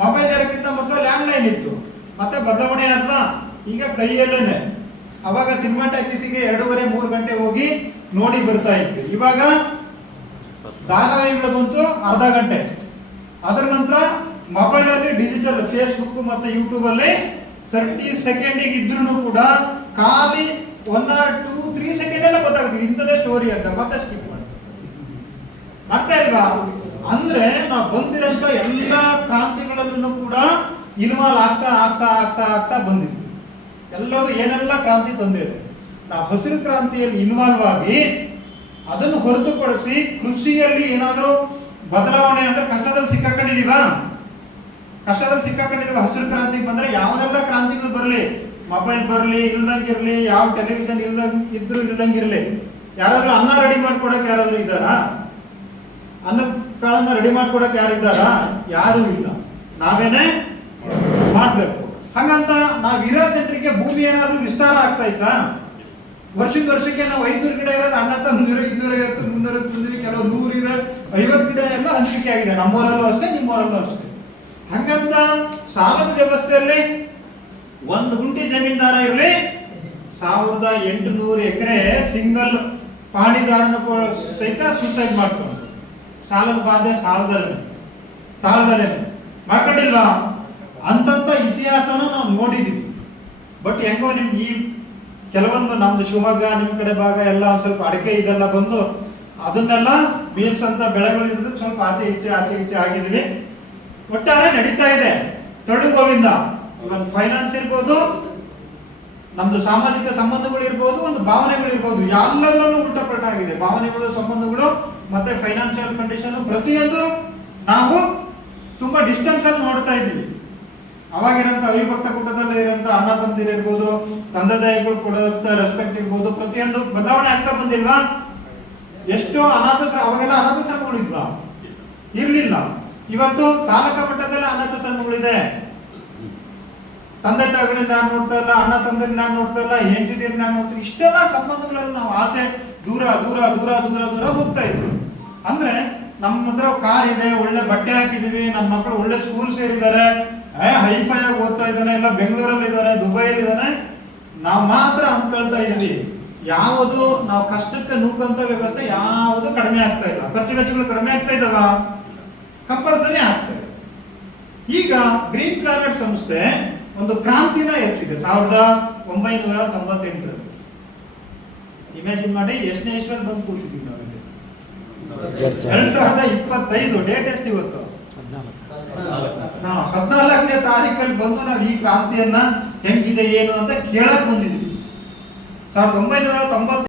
Mobile ಇರೋಕ್ಕಿಂತ ಮೊದಲು landline ಇತ್ತು, ಮತ್ತೆ ಬದಲಾವಣೆ ಅಲ್ವಾ, ಈಗ ಕೈಯಲ್ಲೇನೆ. ಅವಾಗ ಸಿನಿಮಾ ಟಾಕೀಸಿಗೆ 2.5-3 ಗಂಟೆ ಹೋಗಿ ನೋಡಿ ಬರ್ತಾ ಇದ್ವಿ. ಇವಾಗ ಧಾರಾವಾಹಿಗಳು ಬಂತು ಅರ್ಧ ಗಂಟೆ. ಅದರ ನಂತರ ಮೊಬೈಲ್ ಅಲ್ಲಿ ಡಿಜಿಟಲ್ ಫೇಸ್ಬುಕ್ ಮತ್ತೆ ಯೂಟ್ಯೂಬ್ ಅಲ್ಲಿ 30 ಸೆಕೆಂಡಿಗೆ ಇದ್ರೂ ಕೂಡ ಖಾಲಿ 1 or 2, 3 ಸೆಕೆಂಡ್ ಎಲ್ಲ ಗೊತ್ತಾಗುತ್ತೆ ಇಂಥದೇ ಸ್ಟೋರಿ ಅಂತ, ಮತ್ತೆ ಸ್ಕಿಪ್ ಮಾಡ್ತಾ ಇಲ್ವಾ? ಅಂದ್ರೆ ನಾವು ಬಂದಿರೋಂಥ ಎಲ್ಲ ಕ್ರಾಂತಿಗಳಲ್ಲೂ ಕೂಡ ಇನ್ವಾಲ್ವ್ ಆಗ್ತಾ ಆಗ್ತಾ ಆಗ್ತಾ ಆಗ್ತಾ ಬಂದಿದ್ವಿ. ಎಲ್ಲರೂ ಏನೆಲ್ಲ ಕ್ರಾಂತಿ ತಂದಿದೆ, ನಾವು ಹಸಿರು ಕ್ರಾಂತಿಯಲ್ಲಿ ಇನ್ವಾಲ್ವ್ ಆಗಿ ಅದನ್ನು ಹೊರತುಪಡಿಸಿ ಕೃಷಿಯಲ್ಲಿ ಏನಾದರೂ ಬದಲಾವಣೆ ಅಂದ್ರೆ ಕಷ್ಟದಲ್ಲಿ ಸಿಕ್ಕಾಕೊಂಡಿದೀವ. ಹಸಿರು ಕ್ರಾಂತಿಗೆ ಬಂದ್ರೆ ಯಾವ್ದೆಲ್ಲ ಕ್ರಾಂತಿಗಳು ಬರಲಿ, ಮೊಬೈಲ್ ಬರಲಿ ಇಲ್ದಂಗಿರ್ಲಿ, ಯಾವ ಟೆಲಿವಿಷನ್ ಇಲ್ದಂಗಿರ್ಲಿ, ಯಾರಾದ್ರೂ ಅನ್ನ ರೆಡಿ ಮಾಡ್ಕೊಡಕ್ ಯಾರಾದ್ರೂ ಇದ್ದಾರಾ? ಅನ್ನದ ಕಾಳನ್ನ ರೆಡಿ ಮಾಡ್ಕೊಡಕ್ ಯಾರಿದ್ದಾರಾ? ಯಾರೂ ಇಲ್ಲ, ನಾವೇನೆ ಮಾಡ್ಬೇಕು. ಹಾಗಂತ ನಾವು ಇರೋ ಜನರಿಗೆ ಭೂಮಿ ಏನಾದ್ರೂ ವಿಸ್ತಾರ ಆಗ್ತಾ ಇತ್ತಾ? ವರ್ಷಕ್ಕೆ ನಾವು 500 ಗಿಡ ಇರೋದು ಅಣ್ಣ ತಂದಿರೋ 250, 300 ತಂದಿವಿ, ಕೆಲವು 100 ಇದೆ, 50 ಗಿಡ ಎಲ್ಲ ಹಂಚಿಕೆ ಆಗಿದೆ. ನಮ್ಮೂರಲ್ಲೂ ಅಷ್ಟೇ, ನಿಮ್ಮೂರಲ್ಲೂ ಅಷ್ಟೇ. ಹಾಗಂತ ಸಾಲದ ವ್ಯವಸ್ಥೆಯಲ್ಲಿ 1 ಗುಂಟೆ ಜಮೀನ್ದಾರ ಇರಲಿ 1800 ಎಕರೆ ಸಿಂಗಲ್ ಪಾಣಿದಾರನ ಸಹಿತ ಸೂಸೈಡ್ ಮಾಡ್ಕೊಂಡು ಸಾಲದ ಬಾಧೆ ತಾಳದಲ್ಲೇ ಮಾಡ್ಕೊಂಡಿಲ್ವಾ? ಅಂತಂತ ಇತಿಹಾಸನ ನಾವು ನೋಡಿದೀವಿ. ಬಟ್ ಹೆಂಗೋ ನಿಮ್ಗೆ ಈ ಕೆಲವೊಂದು ನಮ್ದು ಶಿವಮೊಗ್ಗ ನಿಮ್ ಕಡೆ ಭಾಗ ಎಲ್ಲ ಒಂದ್ ಸ್ವಲ್ಪ ಅಡಿಕೆ ಇದೆಲ್ಲ ಬಂದು ಅದನ್ನೆಲ್ಲ ಬೀಳ್ಸಂತ ಬೆಳೆಗಳಿಂದ ಸ್ವಲ್ಪ ಆಚೆ ಈಚೆ ಆಗಿದೀವಿ. ಒಟ್ಟಾರೆ ನಡೀತಾ ಇದೆ ತೊಡು ಗೋವಿಂದ. ಒಂದು ಫೈನಾನ್ಸ್ ಇರ್ಬೋದು, ನಮ್ದು ಸಾಮಾಜಿಕ ಸಂಬಂಧಗಳು ಇರ್ಬೋದು, ಒಂದು ಭಾವನೆಗಳು ಇರ್ಬೋದು, ಎಲ್ಲದರಲ್ಲೂ ಉಲ್ಟಾಪಲ್ಟ ಆಗಿದೆ. ಭಾವನೆಗಳು, ಸಂಬಂಧಗಳು ಮತ್ತೆ ಫೈನಾನ್ಷಿಯಲ್ ಕಂಡೀಷನ್ ಪ್ರತಿಯೊಂದು ನಾವು ತುಂಬಾ ಡಿಸ್ಟೆನ್ಸ್ ಅಲ್ಲಿ ನೋಡ್ತಾ ಇದ್ದೀವಿ. ಅವಾಗಿರಂತ ಅವಿಭಕ್ತ ಕುಟುಂಬದಲ್ಲಿ ಇರೋಂಥ ಅಣ್ಣ ತಮ್ಮಂದಿರು ಇರ್ಬೋದು, ತಂದೆ ತಾಯಿಗಳು ಕೊಡೋಂಥ ರೆಸ್ಪೆಕ್ಟ್ ಇರ್ಬೋದು, ಪ್ರತಿಯೊಂದು ಬದಲಾವಣೆ ಆಗ್ತಾ ಬಂದಿಲ್ವಾ? ಎಷ್ಟೋ ಅವಾಗೆಲ್ಲ ಅನಾಥಾಶ್ರಮಗಳು ಇದ್ವಾ? ಇರ್ಲಿಲ್ಲ. ಇವತ್ತು ತಾಲೂಕಾ ಮಟ್ಟದಲ್ಲಿ ಅನಾಥಾಶ್ರಮಗಳಿದೆ. ತಂದೆ ತಾಯಿಗಳನ್ನ ನಾನು ನೋಡ್ತಾ ಇಲ್ಲ, ಅಣ್ಣ ತಂದೆಗೆ ನಾನು ನೋಡ್ತಾ ಇಲ್ಲ, ಹೆಂಡತಿಯರಿಗೆ ನಾನು ನೋಡ್ತೀನಿ. ಇಷ್ಟೆಲ್ಲ ಸಂಬಂಧಗಳಲ್ಲಿ ನಾವು ಆಚೆ ದೂರ ಹೋಗ್ತಾ ಇದ್ವಿ. ಅಂದ್ರೆ ನಮ್ಮ ಹತ್ರ ಕಾರ್ ಇದೆ, ಒಳ್ಳೆ ಬಟ್ಟೆ ಹಾಕಿದೀವಿ, ನಮ್ಮ ಮಕ್ಕಳು ಒಳ್ಳೆ ಸ್ಕೂಲ್ ಸೇರಿದ್ದಾರೆ, ಹೈಫೈ ಆಗಿ ಓದ್ತಾ ಇದ್ದಾನೆ, ಎಲ್ಲ ಬೆಂಗಳೂರಲ್ಲಿ ಇದ್ದಾರೆ, ದುಬೈಯಲ್ಲಿ ಇದ್ದಾನೆ. ನಾವು ಮಾತ್ರ ಅನ್ಕೊಳ್ತಾ ಇದೀವಿ. ಯಾವುದು ನಾವು ಕಷ್ಟಕ್ಕೆ ನೂಕಂತ ವ್ಯವಸ್ಥೆ ಯಾವುದು ಕಡಿಮೆ ಆಗ್ತಾ ಇಲ್ಲ. ಖರ್ಚು ವೆಚ್ಚಗಳು ಕಡಿಮೆ ಆಗ್ತಾ ಇದ್ದಾವ? ಕಂಪಲ್ಸರಿ ಆಗ್ತದೆ. ಈಗ ಗ್ರೀನ್ ಪ್ಲಾನೆಟ್ ಸಂಸ್ಥೆ ಒಂದು ಕ್ರಾಂತಿನ ಎತ್ತಿದೆ 1998. ಇಮ್ಯಾಜಿನ್ ಮಾಡಿ ಎಷ್ಟನೇ ಇಸ್ವಿಯಲ್ಲಿ ಬಂದು ಕೂತಿದ್ದೀವಿ ನಾವು. 2025. ಡೇಟ್ ಎಷ್ಟು ಇವತ್ತು? 14ನೇ ತಾರೀಕಲ್ಲಿ ಬಂದು ನಾವು ಈ ಕ್ರಾಂತಿಯನ್ನ ಹೆಂಗಿದೆ ಏನು ಅಂತ ಕೇಳಕ್ ಬಂದಿದ್ವಿ. 1990